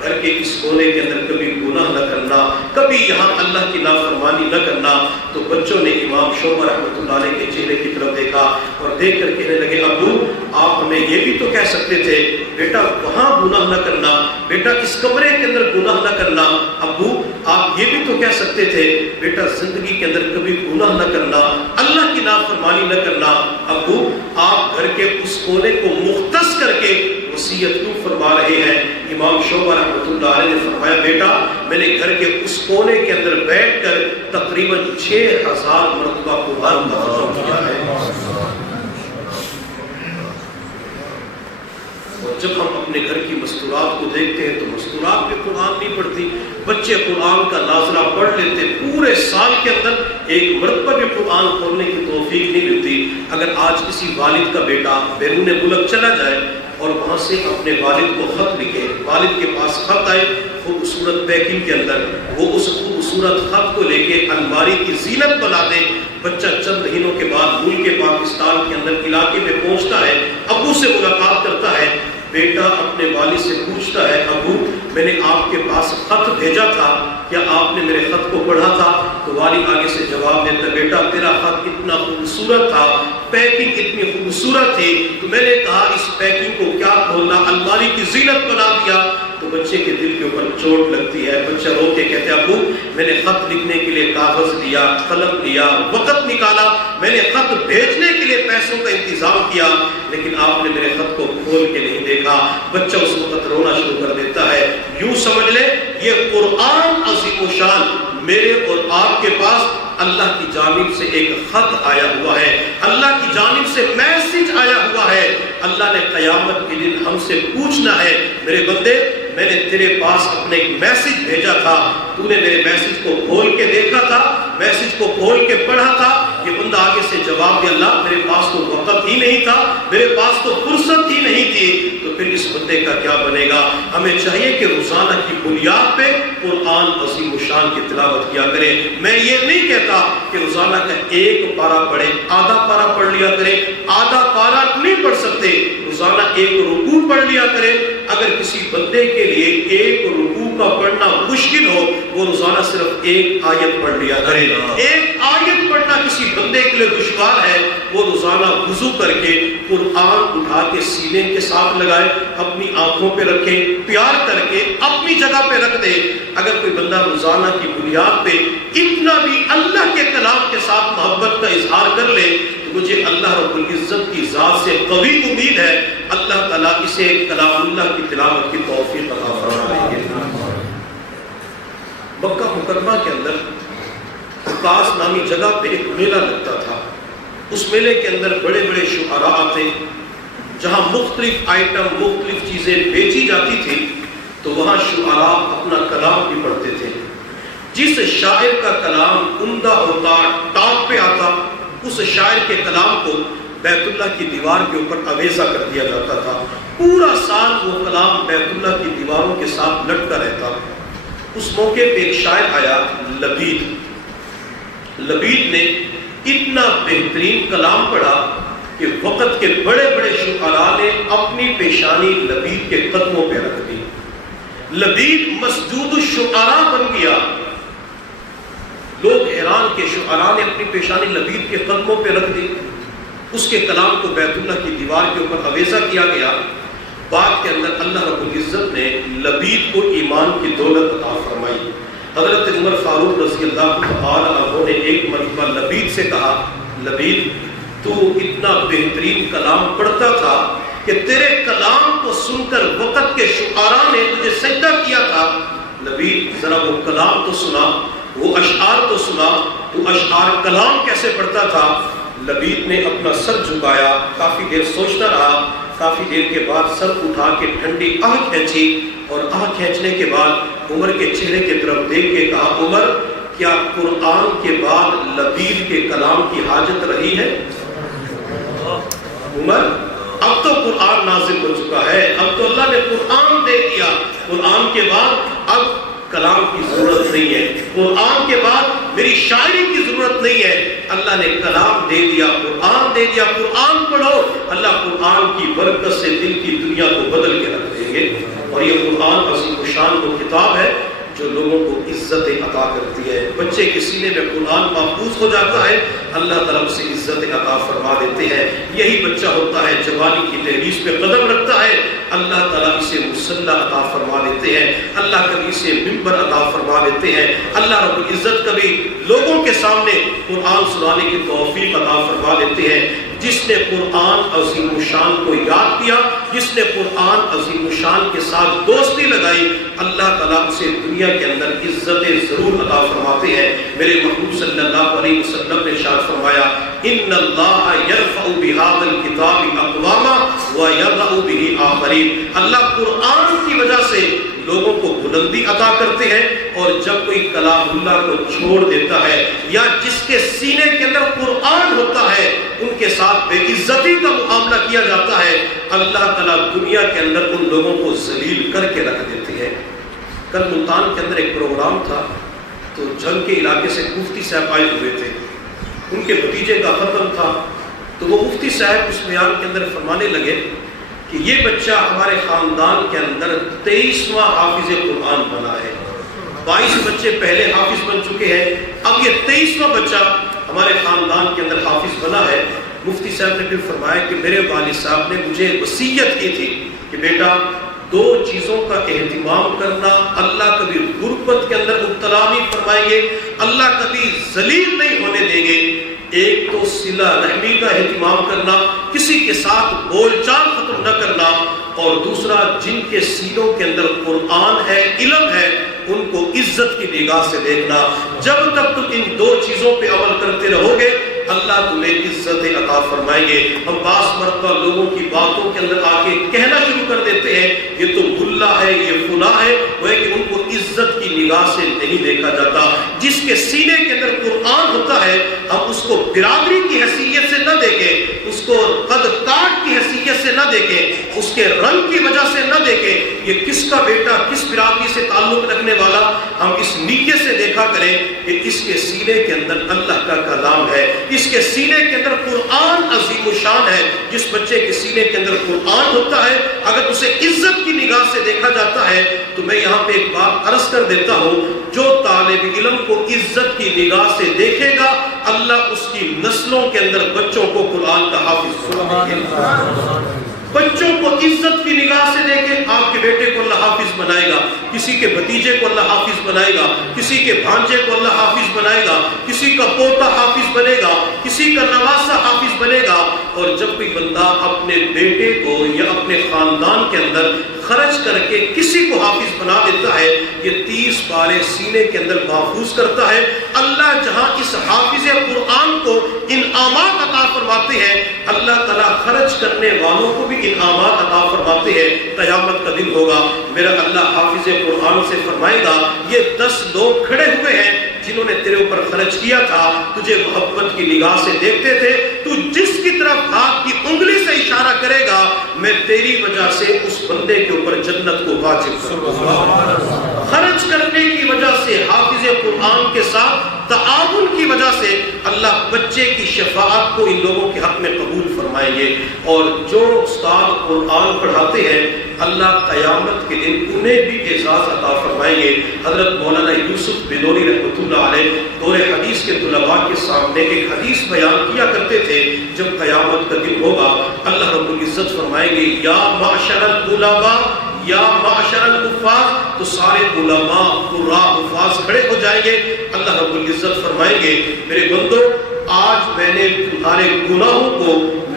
گھر کے اس کونے کے اندر کبھی گناہ نہ کرنا، کبھی یہاں اللہ کی نافرمانی نہ کرنا۔ تو بچوں نے امام شعبہ رحمۃ اللہ علیہ کے چہرے کی طرف دیکھا اور دیکھ کر کہنے لگے ابو آپ ہمیں یہ بھی تو کہہ سکتے تھے بیٹا وہاں گناہ نہ کرنا، بیٹا اس کمرے کے اندر گناہ نہ کرنا، ابو آپ یہ بھی تو کہہ سکتے تھے بیٹا زندگی کے اندر کبھی گناہ نہ کرنا، اللہ کی نافرمانی نہ کرنا، ابو آپ گھر کے اس کونے کو مختص کر کے وصیت کیوں فرما رہے ہیں؟ امام شعبہ رحمۃ اللہ علیہ نے فرمایا بیٹا میں نے گھر کے اس کونے کے اندر بیٹھ کر تقریباً 6000 مرتبہ قرآن کا ختم کیا ہے۔ اور جب ہم اپنے گھر کی مستورات کو دیکھتے ہیں تو مستورات پہ قرآن نہیں پڑھتی، بچے قرآن کا ناظرہ پڑھ لیتے، پورے سال کے اندر ایک مرتبہ بھی قرآن پڑھنے کی توفیق نہیں ملتی۔ اگر آج کسی والد کا بیٹا بیرون ملک چلا جائے اور وہاں سے اپنے والد کو خط لکھے، والد کے پاس خط آئے خوبصورت پیکنگ کے اندر، وہ اس خوبصورت خط کو لے کے الماری کی زینت بنا دے، بچہ چند مہینوں کے بعد ملک پاکستان کے اندر علاقے میں پہنچتا ہے، ابو سے ملاقات کرتا ہے، بیٹا اپنے والد سے پوچھتا ہے ابو میں نے آپ کے پاس خط بھیجا تھا، کیا آپ نے میرے خط کو پڑھا تھا؟ تو والد آگے سے جواب دیتا ہے بیٹا تیرا خط اتنا خوبصورت تھا، پیکنگ اتنی خوبصورت تھی، تو میں نے کہا اس پیکنگ کو کیا کھولنا، الماری کی زینت بنا دیا۔ تو بچے کے دل کے اوپر چوٹ لگتی ہے، بچہ رو کے کہتے ہیں ابو میں نے خط لکھنے کے لیے کاغذ لیا، قلم لیا، وقت نکالا، میں نے خط بھیجنے کے لیے پیسوں کا انتظام کیا، لیکن آپ نے میرے خط کو کھول کے نہیں دیکھا۔ بچہ اس وقت رونا شروع کر دیتا ہے۔ یوں سمجھ لے یہ قرآن عظیم و شان میرے اور آپ کے پاس اللہ کی جانب سے ایک خط آیا ہوا ہے، اللہ کی جانب سے میسج آیا ہوا ہے۔ اللہ نے قیامت کے دن ہم سے پوچھنا ہے میرے بندے میں نے تیرے پاس اپنے ایک میسج بھیجا تھا، تو نے میرے میسج کو کھول کے دیکھا تھا، میسج کو کھول کے پڑھا تھا؟ یہ بندہ آگے سے جواب دے اللہ میرے پاس تو وقت ہی نہیں تھا، میرے پاس تو فرصت ہی نہیں تھی۔ تو پھر اس بندے کا کیا بنے گا؟ ہمیں چاہیے کہ روزانہ کی بنیاد پہ قرآن عظیم و شان کی تلاوت کیا کریں۔ میں یہ نہیں کہتا کہ روزانہ کا ایک پارہ پڑھیں، آدھا پارہ پڑھ لیا کریں، آدھا پارہ نہیں پڑھ سکتے روزانہ ایک رکوع پڑھ لیا کریں۔ اگر کسی بندے کے لیے ایک رکوع کا پڑھنا مشکل ہو وہ روزانہ صرف ایک آیت پڑھ لیا کرے۔ ایک آیت پڑھنا کسی بندے کے لیے دشوار ہے وہ روزانہ وضو کر کے قرآن اٹھا کے سینے کے ساتھ لگائے، اپنی آنکھوں پہ رکھے، پیار کر کے اپنی جگہ پہ رکھ دے۔ اگر کوئی بندہ روزانہ کی بنیاد پہ اتنا بھی اللہ کے کلام کے ساتھ محبت کا اظہار کر لے تو مجھے اللہ رب العزت کی ذات سے قوی امید ہے اللہ تعالیٰ اسے کلام اللہ کی تلاوت کی توفیق عطا فرمائیں گے۔ مکہ مکرمہ کے اندر عکاظ نامی جگہ پہ ایک میلہ لگتا تھا، اس میلے کے اندر بڑے بڑے شعراء آتے، جہاں مختلف آئٹم مختلف چیزیں بیچی جاتی تھی تو وہاں شعراء اپنا کلام بھی پڑھتے تھے۔ جس شاعر کا کلام عمدہ ہوتا، ٹاپ پہ آتا، اس شاعر کے کلام کو بیت اللہ کی دیوار کے اوپر اویزہ کر دیا جاتا تھا، پورا سال وہ کلام بیت اللہ کی دیواروں کے ساتھ لٹکا رہتا۔ اس موقع پہ ایک شاعر آیا لبید نے اتنا بہترین کلام پڑھا کہ وقت کے بڑے بڑے شعراء نے اپنی پیشانی لبید کے قدموں پہ رکھ دی۔ لبید مسجود الشعراء بن گیا، لوگ حیران کہ شعراء نے اپنی پیشانی لبید کے قدموں پہ رکھ دی۔ اس کے کلام کو بیت اللہ کی دیوار کے اوپر اویزہ کیا گیا۔ بعد کے اندر اللہ رب العزت نے لبید کو ایمان کی دولت عطا فرمائی۔ حضرت عمر فاروق رضی اللہ تعالی عنہ نے ایک مرتبہ لبید سے کہا لبید تو اتنا بہترین کلام پڑھتا تھا کہ تیرے کلام کو سن کر وقت کے شعراء نے تجھے سجدہ کیا تھا، لبید ذرا وہ کلام تو سنا، وہ اشعار تو سنا، تو اشعار کلام کیسے پڑھتا تھا؟ لبید نے اپنا سر جھکایا، کافی دیر سوچتا رہا، کافی دیر کے بعد سر اٹھا کے ٹھنڈی آہ کھینچی، اور آہ کھینچنے کے بعد عمر کے چہرے کی طرف دیکھ کے کہا عمر کیا قرآن کے بعد لبید کے کلام کی حاجت رہی ہے؟ عمر اب تو قرآن نازل ہو چکا ہے، اب تو اللہ نے قرآن دے دیا، قرآن کے بعد اب کلام کی ضرورت نہیں ہے، قرآن کے بعد میری شاعری کی ضرورت نہیں ہے، اللہ نے کلام دے دیا، قرآن دے دیا، قرآن پڑھو، اللہ قرآن کی برکت سے دل کی دنیا کو بدل کے رکھ دیں گے۔ اور یہ قرآن عظیم الشان وہ کتاب ہے جو لوگوں کو عزت عطا کرتی ہے۔ بچے کے سینے میں قرآن محفوظ ہو جاتا ہے، اللہ تعالیٰ اسے عزت عطا فرما دیتے ہیں۔ یہی بچہ ہوتا ہے جوانی کی دہلیز پہ قدم رکھتا ہے، اللہ تعالیٰ اسے مسلح عطا فرما دیتے ہیں، اللہ کبھی اسے منبر عطا فرما دیتے ہیں، اللہ رب العزت کبھی لوگوں کے سامنے قرآن سنانے کی توفیق عطا فرما دیتے ہیں۔ جس نے قرآن عظیم الشان کو یاد کیا، جس نے قرآن عظیم الشان کے ساتھ دوستی لگائی، اللہ تعالیٰ اسے دنیا کے اندر عزتیں ضرور عطا فرماتے ہیں۔ میرے محبوب صلی اللہ علیہ وسلم نے ارشاد فرمایا، ان اللہ یرفع بہذا الکتاب اقواما ویضع بہ آخرین۔ اللہ قرآن کی وجہ سے لوگوں کو بلندی عطا کرتے ہیں، اور جب کوئی کلام اللہ کو چھوڑ دیتا ہے یا جس کے سینے کے اندر قرآن ہوتا ہے ان کے ساتھ بے عزتی کا معاملہ کیا جاتا ہے، اللہ تعالیٰ دنیا کے اندر ان لوگوں کو ذلیل کر کے رکھ دیتے ہیں۔ کل ملتان کے اندر ایک پروگرام تھا، تو جنگ کے علاقے سے مفتی صاحب آئے ہوئے تھے، ان کے بھتیجے کا ختم تھا، تو وہ مفتی صاحب اس بیان کے اندر فرمانے لگے کہ یہ بچہ ہمارے خاندان کے اندر 23واں حافظ قرآن بنا ہے۔ 22 بچے پہلے حافظ بن چکے ہیں، اب یہ 23واں بچہ ہمارے خاندان کے اندر حافظ بنا ہے۔ مفتی صاحب نے پھر فرمایا کہ میرے والد صاحب نے مجھے وصیت کی تھی کہ بیٹا 2 چیزوں کا اہتمام کرنا، اللہ کبھی غربت کے اندر مبتلا نہیں فرمائیں گے، اللہ کبھی ذلیل نہیں ہونے دیں گے۔ ایک تو صلہ رحمی کا اہتمام کرنا، کسی کے ساتھ بول چال ختم نہ کرنا، اور دوسرا جن کے سینوں کے اندر قرآن ہے، علم ہے، ان کو عزت کی نگاہ سے دیکھنا۔ جب تک تم ان 2 چیزوں پہ عمل کرتے رہو گے اللہ تمہیں عزت عطا فرمائیں گے۔ ہم بعض مرتبہ لوگوں کی باتوں کے اندر آ کے کہنا شروع کر دیتے ہیں یہ تو ملا ہے، یہ فلاں ہے، وہ ہے کہ ان کو عزت کی نگاہ سے نہیں دیکھا جاتا۔ جس کے سینے کے اندر قرآن ہوتا ہے ہم اس کو برادری کی حیثیت سے نہ دیکھیں، اس کو قد کاٹ کی حیثیت سے نہ دیکھیں، اس کے رنگ کی وجہ سے نہ دیکھیں یہ کس کا بیٹا کس برادری سے تعلق رکھنے والا، ہم اس نیت سے دیکھا کریں کہ اس کے سینے کے اندر اللہ کا کلام ہے، اس کے سینے کے اندر قرآن عظیم الشان ہے۔ جس بچے کے سینے کے اندر قرآن ہوتا ہے اگر اسے عزت کی نگاہ سے دیکھا جاتا ہے تو میں یہاں پہ ایک بات عرض کر دیتا ہوں، جو طالب علم کو عزت کی نگاہ سے دیکھے گا اللہ اس کی نسلوں کے اندر بچوں کو قرآن کا حافظ بنائے گا۔ بچوں کو عزت کی نگاہ سے دیکھیں، آپ کے بیٹے کو اللہ حافظ بنائے گا، کسی کے بھتیجے کو اللہ حافظ بنائے گا، کسی کے بھانجے کو اللہ حافظ بنائے گا، کسی کا پوتا حافظ بنے گا، کسی کا نواسا حافظ بنے گا۔ اور جب کوئی بندہ اپنے بیٹے کو یا اپنے خاندان کے اندر خرچ کر کے کسی کو حافظ بنا دیتا ہے یہ 30 بارے سینے کے اندر محفوظ کرتا ہے۔ اللہ جہاں اس حافظ قرآن کو انعامات عطا فرماتے ہیں اللہ تعالیٰ خرچ کرنے والوں کو بھی انعامات عطا فرماتے ہیں۔ قیامت کا دن ہوگا میرا اللہ حافظ قرآن سے فرمائے گا یہ 10 لوگ کھڑے ہوئے ہیں جنہوں نے تیرے اوپر خرچ کیا تھا، تجھے محبت کی نگاہ سے دیکھتے تھے، تو جس کی طرف ہاتھ کی انگلی سے اشارہ کرے گا میں تیری وجہ سے اس بندے کے اوپر جنت کو واجب کروں گا۔ خرچ کرنے کی وجہ سے حافظ قرآن کے ساتھ تعاون کی وجہ سے اللہ بچے کی شفاعت کو ان لوگوں کے حق میں قبول فرمائیں گے۔ اور جو استاد قرآن پڑھاتے ہیں اللہ قیامت کے دن انہیں بھی اعزاز عطا فرمائیں گے۔ حضرت مولانا یوسف بنوری رحمۃ اللہ علیہ دور حدیث کے طلباء کے سامنے ایک حدیث بیان کیا کرتے تھے، جب قیامت کا دن ہوگا اللہ رب العزت فرمائیں گے یا معشر العلماء یا معشر الحفاظ، تو سارے علماء قراء حفاظ کھڑے ہو جائیں گے۔ اللہ رب العزت فرمائیں گے میرے بندو آج میں نے تمہارے گناہوں کو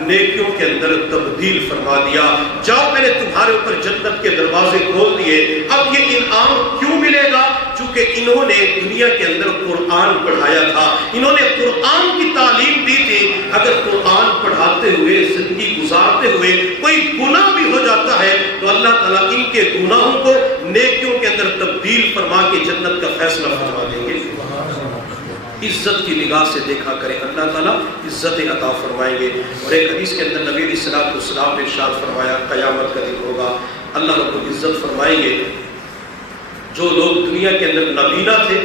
نیکیوں کے اندر تبدیل فرما دیا، جاؤ میں نے تمہارے اوپر جنت کے دروازے کھول دیے۔ اب یہ انعام کیوں ملے گا؟ چونکہ انہوں نے دنیا کے اندر قرآن پڑھایا تھا، انہوں نے قرآن کی تعلیم دی تھی۔ اگر قرآن پڑھاتے ہوئے زندگی گزارتے ہوئے کوئی گناہ بھی ہو جاتا ہے تو اللہ تعالیٰ ان کے گناہوں کو نیکیوں کے اندر تبدیل فرما کے جنت کا فیصلہ فرما دیں گے۔ عزت کی نگاہ سے دیکھا کریں اللہ تعالیٰ عزت عطا فرمائیں گے۔ اور ایک حدیث کے اندر نبی علیہ السلام نے ارشاد فرمایا قیامت کا دن ہوگا اللہ رب العزت فرمائیں گے جو لوگ دنیا کے اندر نابینا تھے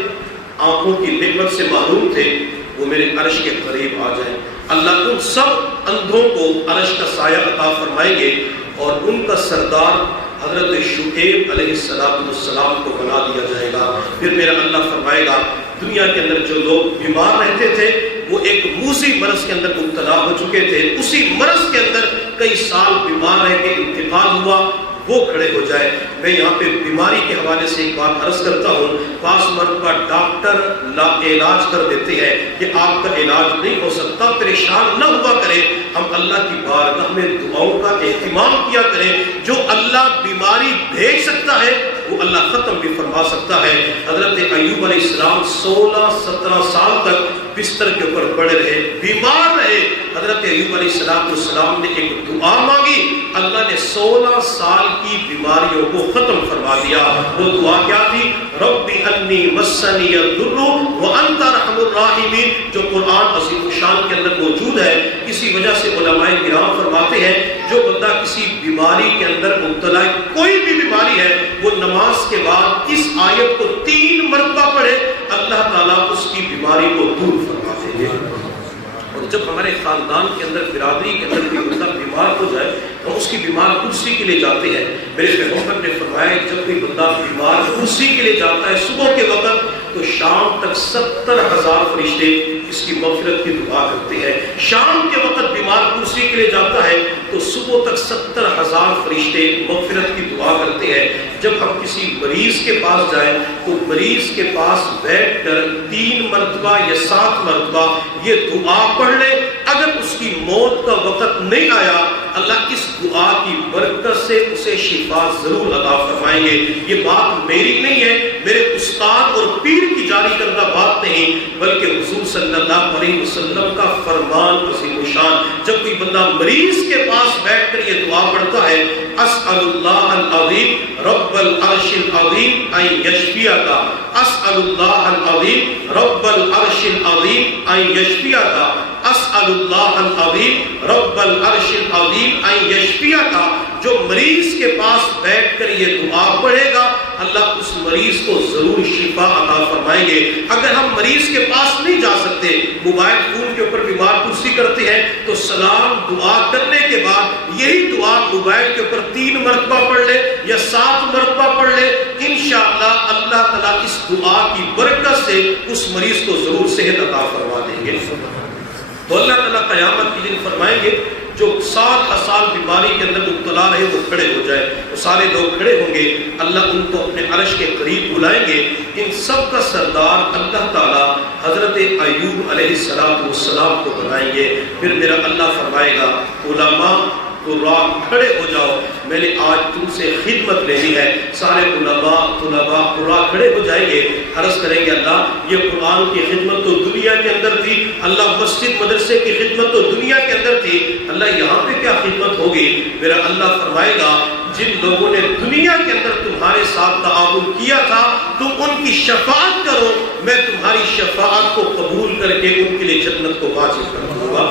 آنکھوں کی نعمت سے محروم تھے وہ میرے عرش کے قریب آ جائیں۔ اللہ ان سب اندھوں کو عرش کا سایہ عطا فرمائیں گے اور ان کا سردار حضرت شعیب علیہ السلام کو بنا دیا جائے گا۔ پھر میرا اللہ فرمائے گا دنیا کے اندر جو لوگ بیمار رہتے تھے وہ ایک موذی مرض کے اندر مبتلا ہو چکے تھے، اسی مرض کے اندر کئی سال بیمار رہ کے انتقال ہوا، وہ کھڑے ہو جائے۔ میں یہاں پہ بیماری کے حوالے سے ایک بات عرض کرتا ہوں، بعض مرتبہ ڈاکٹر علاج کر دیتے ہیں کہ آپ کا علاج نہیں ہو سکتا، پریشان نہ ہوا کریں، ہم اللہ کی بارگاہ میں دعاؤں کا اہتمام کیا کریں۔ جو اللہ بیماری بھیج سکتا ہے وہ اللہ ختم بھی فرما سکتا ہے۔ حضرت ایوب علیہ السلام 16-17 سال تک بستر کے اوپر پڑے رہے، بیمار رہے۔ حضرت ایوب علیہ السلام نے ایک دعا مانگی، اللہ نے 16 سال کی بیماریوں کو ختم فرما دیا۔ وہ دعا کیا تھی؟ رب انی مسنی الضر وانت ارحم الراحمین، جو قرآن عظیم الشان کے اندر موجود ہے۔ اسی وجہ سے علماء کرام فرماتے ہیں جو بندہ کسی بیماری کے اندر مبتلا ہے، کوئی بھی بیماری ہے، وہ نماز کے بعد اس آیت کو 3 مرتبہ پڑھے، اللہ تعالیٰ اس کی بیماری کو دور فرما دیں گے۔ اور جب ہمارے خاندان کے اندر، برادری کے اندر کوئی بندہ بیمار ہو جائے ہم اس کی بیمار کرسی کے لیے جاتے ہیں۔ میرے پیغمبر نے فرمایا جب کوئی بندہ بیمار کرسی کے لیے جاتا ہے صبح کے وقت تو شام تک 70,000 فرشتے اس کی مغفرت کی دعا کرتے ہیں۔ شام کے وقت بیمار کرسی کے لیے جاتا ہے تو صبح تک 70,000 فرشتے مغفرت کی دعا کرتے ہیں۔ جب ہم کسی مریض کے پاس جائیں تو مریض کے پاس بیٹھ کر 3 مرتبہ یا 7 مرتبہ یہ دعا پڑھ لے، اگر اس کی موت کا وقت نہیں آیا اللہ اس دعا کی برکت سے اسے شفا ضرور عطا فرمائیں گے۔ یہ بات میری نہیں ہے، میرے استاد اور پیر کی جاری کردہ بات نہیں، بلکہ حضور صلی اللہ علیہ وسلم کا فرمان عظیم الشان۔ جب کوئی بندہ مریض کے پاس بیٹھ کر یہ دعا پڑھتا ہے، اسأل اللہ العظیم رب العرش العظیم ان یشفیک، اسأل اللہ العظیم رب العرش العظیم ان یشفیک، اسأل اللہ العظیم رب العرش العظیم ان یشفیک۔ جو مریض کے پاس بیٹھ کر یہ دعا پڑھے گا اللہ اس مریض کو ضرور شفا عطا فرمائیں گے۔ اگر ہم مریض کے پاس نہیں جا سکتے، موبائل فون کے اوپر بیمار کرسی کرتے ہیں تو سلام دعا کرنے کے بعد یہی دعا موبائل کے اوپر 3 مرتبہ پڑھ لے یا 7 مرتبہ پڑھ لے، انشاءاللہ اللہ تعالیٰ اس دعا کی برکت سے اس مریض کو ضرور صحت عطا فرما دیں گے۔ تو اللہ تعالیٰ قیامت کے دن فرمائیں گے جو 7 سال بیماری کے اندر مبتلا رہے وہ کھڑے ہو جائے، وہ سارے لوگ کھڑے ہوں گے، اللہ ان کو اپنے عرش کے قریب بلائیں گے۔ ان سب کا سردار اللہ تعالیٰ حضرت ایوب علیہ السلام کو بنائیں گے۔ پھر میرا اللہ فرمائے گا علماء تو راہ کھڑے ہو جاؤ، میں نے آج تم سے خدمت لینی ہے۔ سارے علماء طلباء راہ کھڑے ہو جائیں گے، عرض کریں گے اللہ یہ قرآن کی خدمت تو دنیا کے اندر تھی، اللہ مسجد مدرسے کی خدمت تو دنیا کے اندر تھی، اللہ یہاں پہ کیا خدمت ہوگی؟ میرا اللہ فرمائے گا جن لوگوں نے دنیا کے اندر تمہارے ساتھ تعاون کیا تھا تم ان کی شفاعت کرو، میں تمہاری شفاعت کو قبول کر کے ان کے لیے جنت کو واجب کر دوں گا۔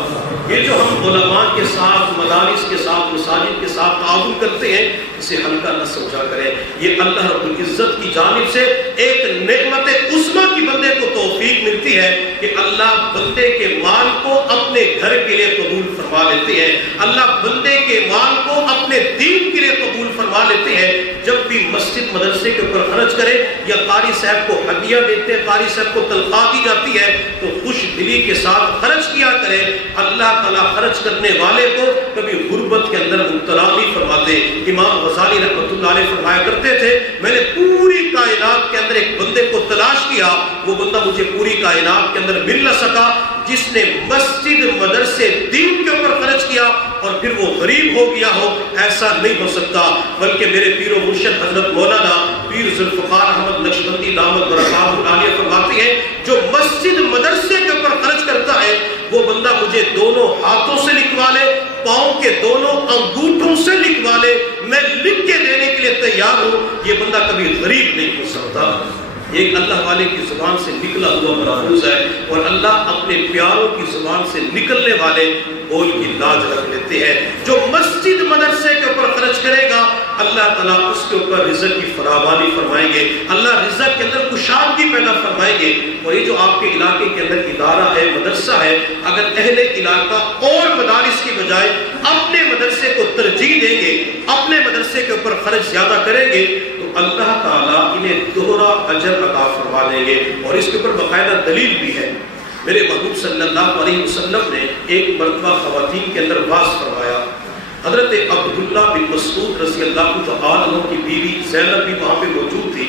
یہ جو ہم علماء کے ساتھ، مدارس کے ساتھ، مساجد کے ساتھ تعاون کرتے ہیں اسے ہلکا نہ سمجھا کریں، یہ اللہ رب العزت کی جانب سے ایک نعمت عظمیٰ کی بندے کو توفیق ملتی ہے کہ اللہ بندے کے مال کو اپنے گھر کے لیے قبول فرما لیتے ہیں، اللہ بندے کے مال کو اپنے دین کے لیے قبول فرما لیتے ہیں۔ جب بھی مسجد مدرسے کے اوپر خرچ کرے یا قاری صاحب کو ہدیہ دیتے ہیں، قاری صاحب کو تنخواہ دی جاتی ہے تو خوش دلی کے ساتھ خرچ کیا کرے، اللہ تعالیٰ خرچ کرنے والے کو کبھی غربت کے اندر مبتلا نہیں فرماتے۔ امام غزالی رحمۃ اللہ علیہ فرمایا کرتے تھے میں نے پوری کائنات کے اندر ایک بندے کو تلاش کیا، وہ بندہ مجھے پوری کائنات کے اندر مل نہ سکا جس نے مسجد مدرسے دین کے اوپر خرچ کیا اور پھر وہ غریب ہو گیا ہو، ایسا نہیں ہو سکتا۔ بلکہ میرے پیر و مرشد حضرت مولانا پیر ذوالفقار احمد نقشبندی دامت برکاتہ العالیہ فرماتے ہیں جو مسجد مدرسے کے اوپر خرچ کرتا ہے وہ بندہ مجھے دونوں ہاتھوں سے لکھوا لے، پاؤں کے دونوں انگوٹھوں سے لکھوا لے، میں لکھ کے دینے کے لیے تیار ہوں، یہ بندہ کبھی غریب نہیں ہو سکتا۔ ایک اللہ والے کی زبان سے نکلا ہوا ملفوظ ہے اور اللہ اپنے پیاروں کی زبان سے نکلنے والے بول کی لاج رکھ لیتے ہیں۔ جو مسجد مدرسے کے اوپر خرچ کرے گا اللہ تعالیٰ اس کے اوپر رزق کی فراوانی فرمائیں گے، اللہ رزق کے اندر کشادگی پیدا فرمائیں گے۔ اور یہ جو آپ کے علاقے کے اندر ادارہ ہے، مدرسہ ہے، اگر اہل علاقہ اور مدارس کی بجائے اپنے مدرسے کو ترجیح دیں گے، اپنے مدرسے کے اوپر خرچ زیادہ کریں گے، تو اللہ تعالیٰ انہیں دوہرا اجر عطا فرما دیں گے۔ اور اس کے اوپر باقاعدہ دلیل بھی ہے۔ میرے محبوب صلی اللہ علیہ وسلم نے ایک مرتبہ خواتین کے اندر واز فرمایا۔ حضرت عبداللہ بن مسعود رضی اللہ تعالیٰ عنہ کی بیوی زینب بھی وہاں پہ موجود تھی۔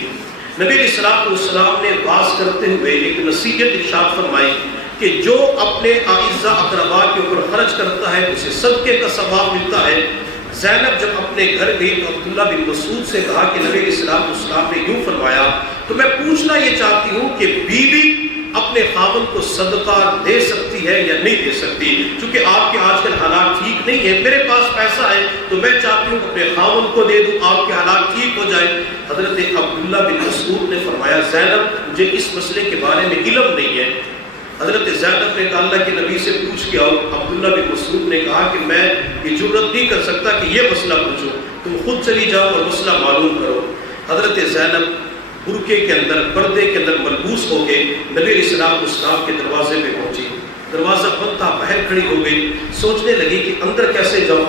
نبی علیہ السلام نے واز کرتے ہوئے ایک نصیحت ارشاد فرمائی کہ جو اپنے اعزہ اقربا کے اوپر خرچ کرتا ہے اسے صدقے کا ثواب ملتا ہے۔ زینب جب اپنے گھر گئی تو عبداللہ بن مسعود سے کہا کہ نبی علیہ السلام نے یوں فرمایا، تو میں پوچھنا یہ چاہتی ہوں کہ بیوی اپنے خاوند کو صدقہ دے سکتی ہے یا نہیں دے سکتی؟ چونکہ آپ کے آج کل حالات ٹھیک نہیں ہے، میرے پاس پیسہ ہے تو میں چاہتی ہوں اپنے خاوند کو دے دوں، آپ کے حالات ٹھیک ہو جائے۔ حضرت عبداللہ بن مسعود نے فرمایا، زینب مجھے اس مسئلے کے بارے میں علم نہیں ہے۔ حضرت زینب نے کہا اللہ کے نبی سے پوچھ کے آؤ۔ عبداللہ بن مسعود نے کہا کہ میں یہ جرأت نہیں کر سکتا کہ یہ مسئلہ پوچھو، تم خود چلی جاؤ اور مسئلہ معلوم کرو۔ حضرت زینب برقعے کے اندر، پردے کے اندر ملبوس ہو کے نبی علیہ السلام کے دروازے پہ پہنچی۔ دروازہ بند تھا، باہر کھڑی ہو گئی، سوچنے لگی کہ اندر کیسے جاؤں۔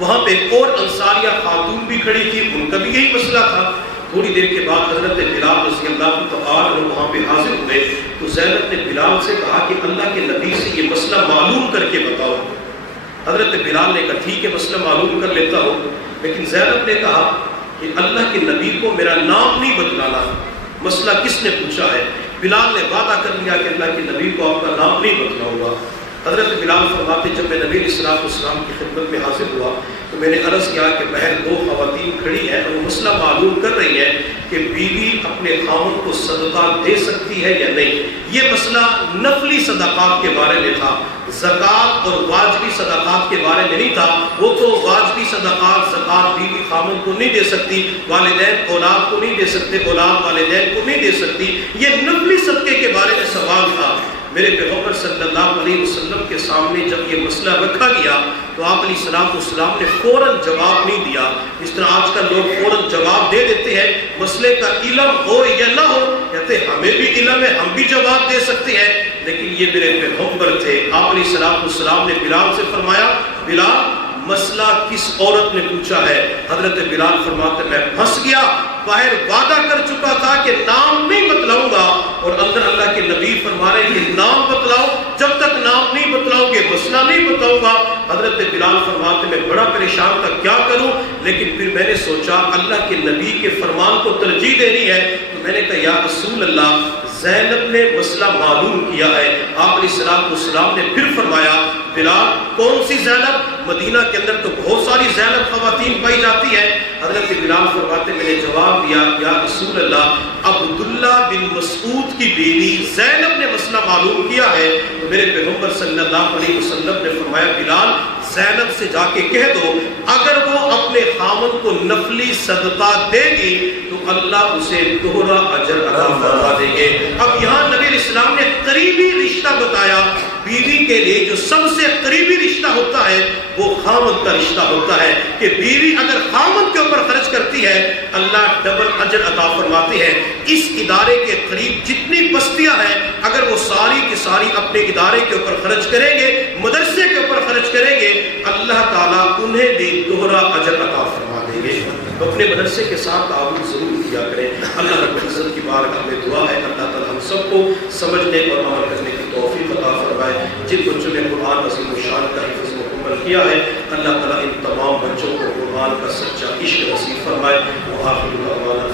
وہاں پہ اور انصاریہ خاتون بھی کھڑی تھی، ان کا بھی یہی مسئلہ تھا۔ تھوڑی دیر کے بعد حضرت بلال رضی اللہ تعالیٰ عنہ وہاں پہ حاضر ہوئے تو زینب نے بلال سے کہا کہ اللہ کے نبی سے یہ مسئلہ معلوم کر کے بتاؤ۔ حضرت بلال نے کہا ٹھیک ہے، مسئلہ معلوم کر لیتا ہوں، لیکن زینب نے کہا کہ اللہ کے نبی کو میرا نام نہیں بتلانا، مسئلہ کس نے پوچھا ہے؟ بلال نے وعدہ کر لیا کہ اللہ کے نبی کو آپ کا نام نہیں بتلاؤں گا۔ حضرت بلال فرماتے جب میں نبی علیہ السلام کی خدمت میں حاضر ہوا تو میں نے عرض کیا کہ باہر دو خواتین کھڑی ہیں اور وہ مسئلہ معلوم کر رہی ہیں کہ بیوی اپنے خاوند کو صدقہ دے سکتی ہے یا نہیں۔ یہ مسئلہ نفلی صدقات کے بارے میں تھا، زکوٰۃ اور واجبی صدقات کے بارے میں نہیں تھا۔ وہ تو واجبی صدقات، زکوٰۃ بیوی خاوند کو نہیں دے سکتی، والدین اولاد کو نہیں دے سکتے، اولاد والدین کو نہیں دے سکتی۔ یہ نفلی صدقے کے بارے میں سوال تھا۔ میرے پیغمبر صلی اللہ علیہ وسلم کے سامنے جب یہ مسئلہ رکھا گیا تو آپ علیہ السلام نے فوراً جواب نہیں دیا۔ اس طرح آج کل لوگ فوراً جواب دے دیتے ہیں، مسئلے کا علم ہو یا نہ ہو، کہتے ہمیں بھی علم ہے، ہم بھی جواب دے سکتے ہیں، لیکن یہ میرے پیغمبر تھے۔ آپ علیہ السلام نے بلال سے فرمایا، بلال مسئلہ کس عورت نے پوچھا ہے؟ حضرت بلال فرماتے میں پھنس گیا، باہر وعدہ کر چکا تھا کہ نام نہیں بتلاؤں گا، اور اندر اللہ کے نبی فرما رہے کہ نام بتلاؤ، جب تک نام نہیں بتلاؤ گے مسئلہ نہیں بتاؤں گا۔ حضرت بلال فرماتے میں بڑا پریشان تھا کیا کروں، لیکن پھر میں نے سوچا اللہ کے نبی کے فرمان کو ترجیح دینی ہے، تو میں نے کہا یا رسول اللہ زینب نے مسئلہ معلوم کیا ہے۔ آپ علیہ السلام نے پھر فرمایا، بلال کون سی زینب؟ مدینہ کے اندر تو بہت ساری زینب خواتین پائی جاتی ہیں۔ حضرت بلال فرماتے میں نے جواب دیا، یا رسول اللہ عبداللہ بن مسعود کی بیوی زینب نے مسئلہ معلوم کیا ہے۔ تو میرے پیغمبر صلی اللہ علیہ وسلم نے فرمایا، بلال زینب سے جا کے کہہ دو اگر وہ اپنے خاوند کو نفلی صدقہ دے گی تو اللہ اسے دوہرا اجر عطا فرما دیں گے۔ اب یہاں نبی علیہ السلام نے قریبی رشتہ بتایا۔ بیوی کے لیے جو سب سے قریبی رشتہ ہوتا ہے وہ خاوند کا رشتہ ہوتا ہے، کہ بیوی اگر خاوند کے اوپر خرچ کرتی ہے اللہ ڈبل اجر عطا فرماتے ہیں۔ اس ادارے کے قریب جتنی بستیاں ہیں اگر وہ ساری کی ساری اپنے ادارے کے اوپر خرچ کریں گے، مدرسے کے اوپر خرچ کریں گے، اللہ تعالیٰ انہیں بھی دوہرا اجر عطا فرما دیں گے۔ تو اپنے مدرسے کے ساتھ تعاون ضرور کیا کریں۔ اللہ رب العزت کی بارگاہ میں دعا ہے اللہ تعالیٰ ہم سب کو سمجھنے اور عمل کرنے کی توفیق عطا فرمائے۔ جن بچوں نے قرآن عظیم الشان کا حفظ مکمل کیا ہے اللہ تعالیٰ ان تمام بچوں کو قرآن کا سچا عشق نصیب فرمائے۔ وآخر دعوانا